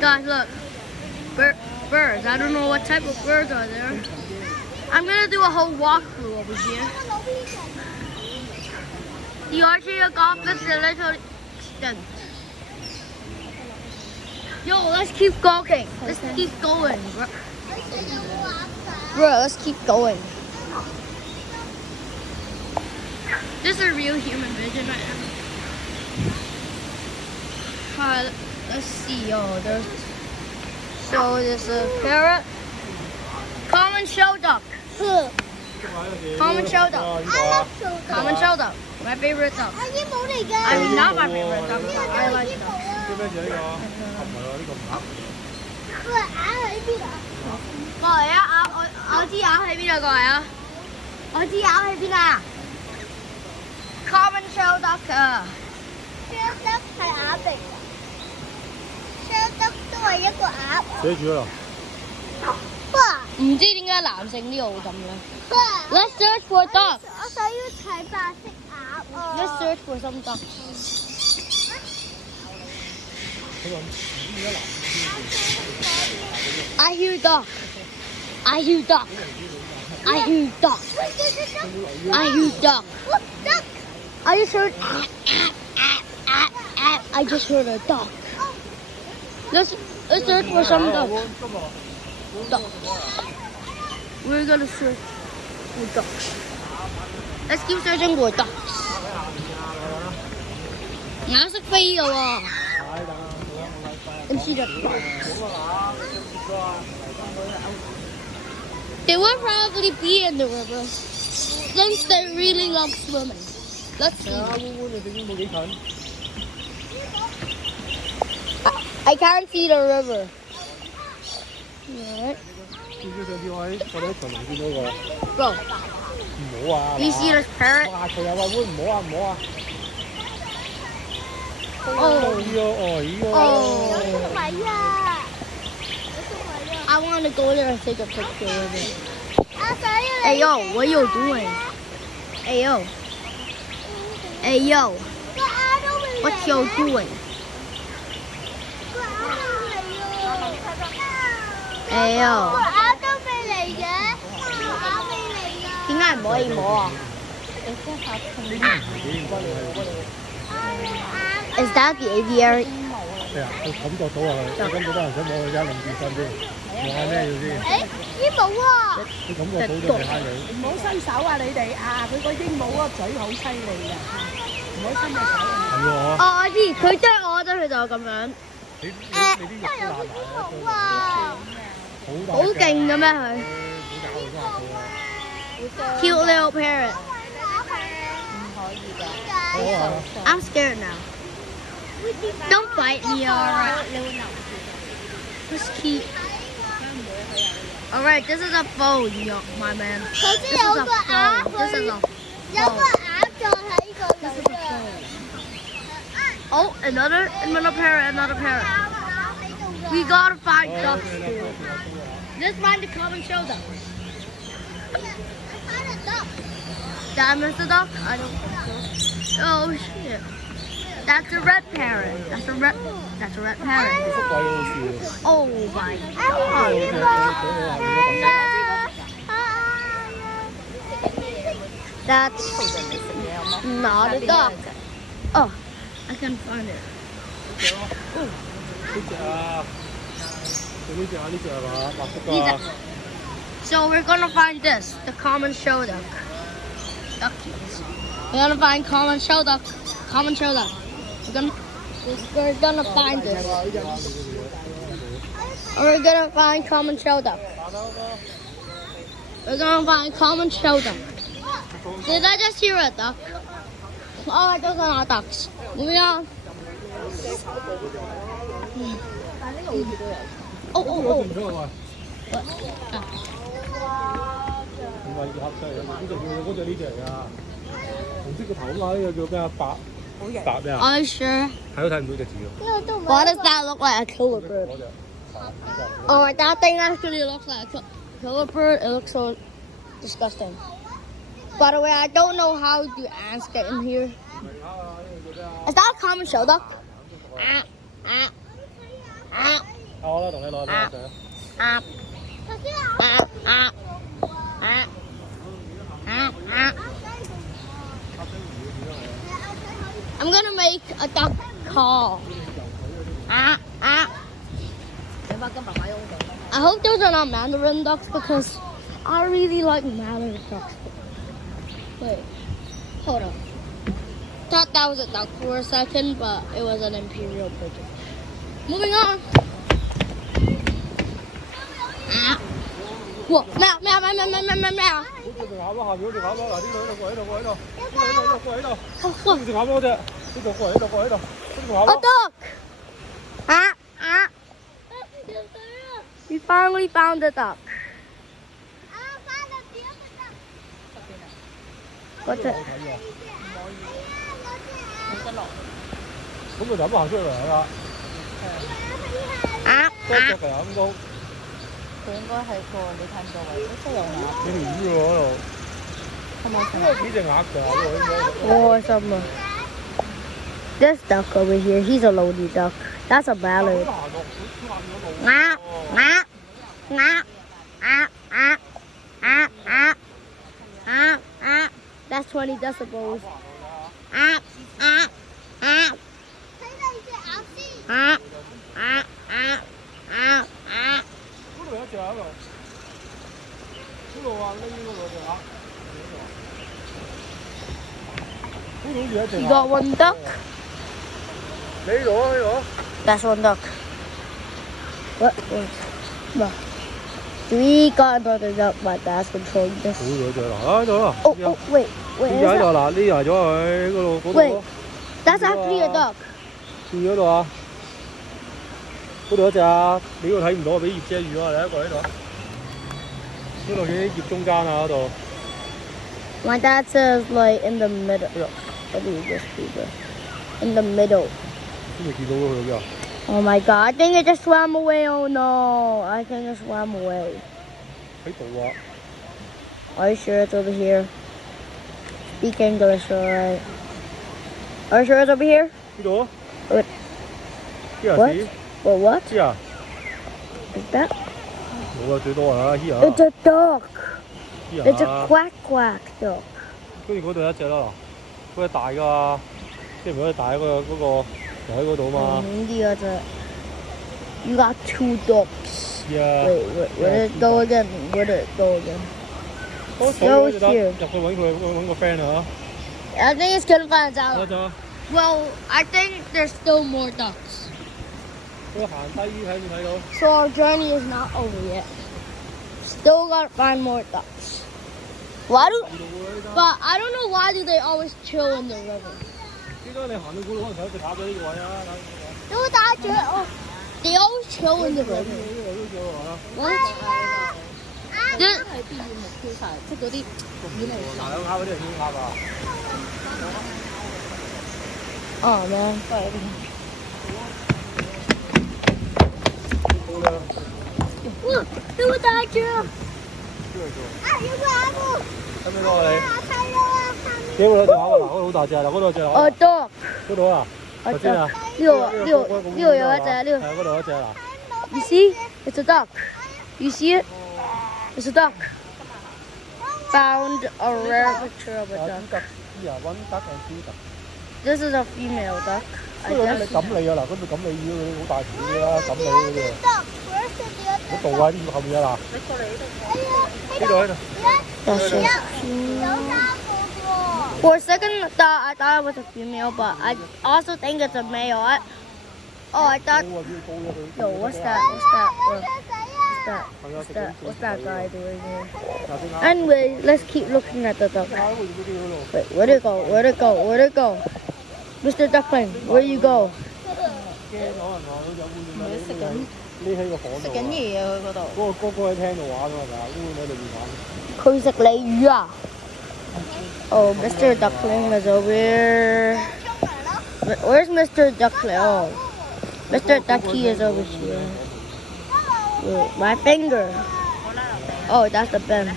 Guys, look. Birds. I don't know what type of birds are there. I'm gonna do a whole walkthrough over here. The Archery golf is a little extent. Yo, let's keep going. Let's keep going, bro. Bro, let's keep going. This is a real human vision right now. Let's see. Oh, there's a parrot. Common show duck. Common show duck. Common show duck. My favorite duck. I mean, not my favorite duck, but I like duck. 叫咩字呢個？合埋喎呢個唔合。過嚟啊！我知鴨喺邊度，過嚟啊！我知鴨喺邊啊 ！Common show duck 啊 ！show duck 係鴨嚟㗎 ，show duck 都係一個鴨。寫住啦。唔知點解男性呢度咁嘅 ？Let's search for ducks。我想要睇白色鴨啊 Let's search for some ducks。I hear duck. I hear duck. I hear duck. I hear duck. Duck. I just heard. I just heard a duck. Let's search for some ducks. Ducks. We're gonna search for ducks. Let's keep searching for ducks. 鴨識飛㗎喎。And see the ducks. They will probably be in the river since they really love swimming. Let's see. I can't see the river. Alright. Bro. You see this parrot? I want to go there and take a picture of it. Hey yo, what are you doing? Hey yo. Hey yo. What you doing? Hey yo. 鴨都未嚟嘅，鴨未嚟㗎。點解唔可以摸啊 ？Is that the aviary? 係啊，佢感覺到啊，佢感覺到人想摸佢啫，擰轉身先，望下咩要先。誒，鸚鵡啊！佢感覺到咗未揩你。唔好伸手啊！你哋啊，佢個鸚鵡個嘴好犀利㗎嚇，唔好伸隻手啊！係喎。哦，我知，佢啄我啫，佢就咁樣。你啲肉都爛埋啊！好勁嘅咩佢？Cute little parrot. I'm scared now. Don't bite me, alright? Just keep. Alright, this is a phone, my man. This is a phone. This is a phone. Oh, another parrot. We gotta find ducks here. Let's find the common show duck. Did I miss the duck? I don't think so. Oh shit. That's a red parrot. That's a red parrot. Oh my god. That's not a duck. Oh, I can find it. So we're gonna find this, the common show duck. Duckies. We're gonna find common show duck. Common show duck. We're gonna find this. We're gonna find common show duck. We're gonna find common show duck. Did I just hear a duck? Oh, those are not ducks. Moving on. Oh. What? 唔係黑色嘅，呢隻叫嗰隻呢隻嚟㗎，紅色個頭啊！呢個叫咩啊？白咩啊？ Are you sure? 睇都睇唔到隻字喎。What does that look like? A killer bird. Oh, that thing actually looks like a killer bird. It looks so disgusting. By the way, I don't know how do ants get in here. Is that a common show duck? 攞啦，同你攞俾我食。啊頭先啊啊啊啊啊 I'm gonna make a duck call. Ah, ah. I hope those are not Mandarin ducks because I really like Mandarin ducks. Wait, hold on. Thought that was a duck for a second, but it was an imperial pigeon. Moving on. Ah. Whoa, meow, meow, meow, meow, meow, meow, meow. 好隻鴨咯，下邊嗰隻鴨咯，嗱呢度喺度過喺度過喺度，呢度過喺度， Oh, 呢 look, 隻鴨嗰隻，呢度過喺度過喺度，呢條鴨 a 咯。 duck. Ah, ah. We finally found a duck. What's it? 咁佢就咁行出嚟啦， Ah, 多隻 ah. 嘅咁高，佢應該係個你睇唔到位，真係有鴨。幾條魚喎嗰度，係咪先？呢隻鴨㗎喎應該。 Awesome. This duck over here, he's a lonely duck. That's a mallard. 行落佢行咗路。 Ah, ah, ah, ah, ah, ah, ah, ah, ah. That's 20 decibels. Ah, ah, ah, ah, ah, ah, ah, ah. 嗰度有一隻喺度，嗰度啊，呢嗰度隻鴨，嗰度好似有一隻 You 鴨。 got one duck? 你呢度啊呢度啊。 That's one duck. What? No. We got another duck, but that's controlling 好 this. 咗隻啦，喺度啦。 Oh, oh, wait. Wait, 呢 is 隻喺度 that? 嗱，呢埋咗佢嗰度嗰 Wait. 度。 That's actually a duck. 住嗰度啊！嗰度有一隻啊，你嗰度睇唔到啊，俾葉遮住啊！你一個喺度，嗰度喺葉中間啊嗰度。 My dad says like in the middle. Yeah. What do you just do there? In the middle. 邊度見到佢去邊啊？ Oh my god, I think it just swam away. Oh no, I think it swam away. 喺度啊！ Are you sure it's over here? Speak English, alright. Are you sure it's over here? 呢度啊！ What? 呢 What? 時 Well, what 知啊？ is that? 冇啊，最多啊！here It's a duck. It's a here。 quack quack duck. 跟住嗰度有一隻啦，嗰隻大㗎嘛，即係唔係嗰隻大嗰個就喺嗰度嘛。 The other. You got two ducks. Yeah. Where did it go again? Where did it go again? 我水嗰隻得入去揾佢揾個 friend 啊！ I think it's gonna find us 得 out. 咗， Well, I think there's still more ducks. 佢行低睇唔睇到？ So our journey is not over yet. Still gotta find more ducks. Why do? But I don't know why do they always chill in the river. 依家你行到嗰度可能睇到隻鴨喺呢個位啊！ They always chill in the river. What? 係啲羽毛漂晒，即係嗰啲羽毛嗱，兩鴨嗰啲係天鴨啊！ Oh man. 好啦， Look, there was that girl. 睇唔睇到啊你？幾個兩隻鴨啊？嗱，嗰度好大隻，嗱嗰度有隻鴨， A duck. 嗰度啊， A 頭先啊， duck. 六有一隻，六。係嗰度有一隻嗱。 You see? It's a duck. You see it? It's a duck. Found a rare picture of a duck. 呢啊揾得嘅豬特。 This is a female duck. I 嗰度你 guess. 錦鯉啊嗱，嗰度錦鯉魚嗰啲好大條嘅啦，錦鯉嗰啲。嗰度啊，呢個後面啊嗱，呢度喺度。 That's a female. For a second, I thought it was a female, but I also think it's a male. I thought. 高啊，邊高咗佢。 Yo, what's that? What's that? What's that? What's that guy doing here? 嗱隻鴨。 Anyway, let's keep looking at the duck. 喺嗰度。 Wait, where'd it go? Where'd it go? Where'd it go? Mr. Duckling, where you go? 驚可能話佢有會唔會食緊匿喺個房度啊？食緊嘢啊！佢嗰度。嗰個哥哥喺廳度玩啊嘛，會唔會喺裏邊玩？佢食鯉魚啊? Oh, Mr. Duckling is over here. Where's Mr. Duckling? Oh, Mr. Ducky is over here. Wait, my finger. Oh, that's the pen.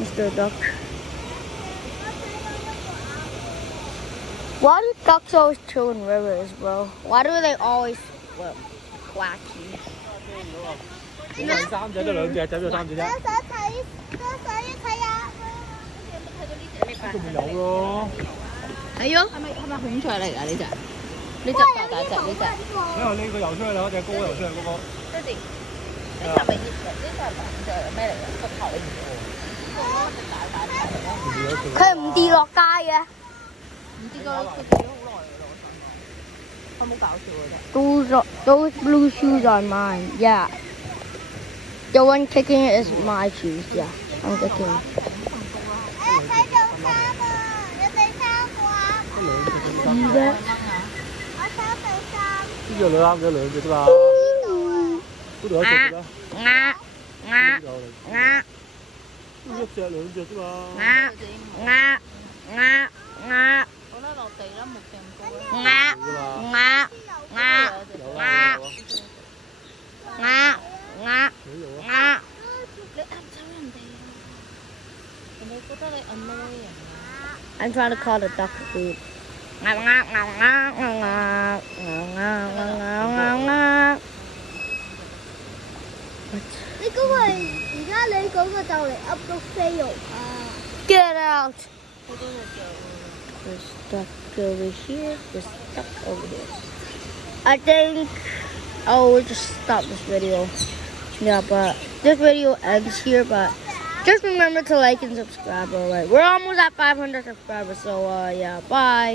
Mr. Duck. Why do ducks always chill in rivers, bro? Why do they always 掛住。本來3隻，得2隻，走咗3隻啫。睇下。仲咪有咯。係咯，係咪孔雀嚟㗎呢隻？呢隻大隻呢隻。因為呢個游出去啦，嗰隻高游出去嗰個。爹哋，呢隻咪呢隻係咩嚟㗎？個頭嚟㗎。佢唔跌落街嘅。唔知佢跌咗好耐啦，我想。有冇搞笑嘅啫？Those blue shoes are mine. Yeah. The one kicking it is my shoes. Yeah, I'm kicking. 睇到衫啊！有對衫啩？而家我想對衫。呢隻兩啱嘅2隻啫嘛。嗰度有一隻啦。呢隻2隻啫嘛。我咧落地啦，冇掟高啦。你噏走人哋啊！人哋覺得你 annoying 啊！ I'm trying to call the duck food. 你嗰個係而家你嗰個就嚟噏到飛肉啊！ Get out! We're stuck over here. We're stuck over here. I think. Oh, we'll just stop this video. Yeah, but this video ends here. But just remember to like and subscribe. Alright, we're almost at 500 subscribers. So yeah, bye.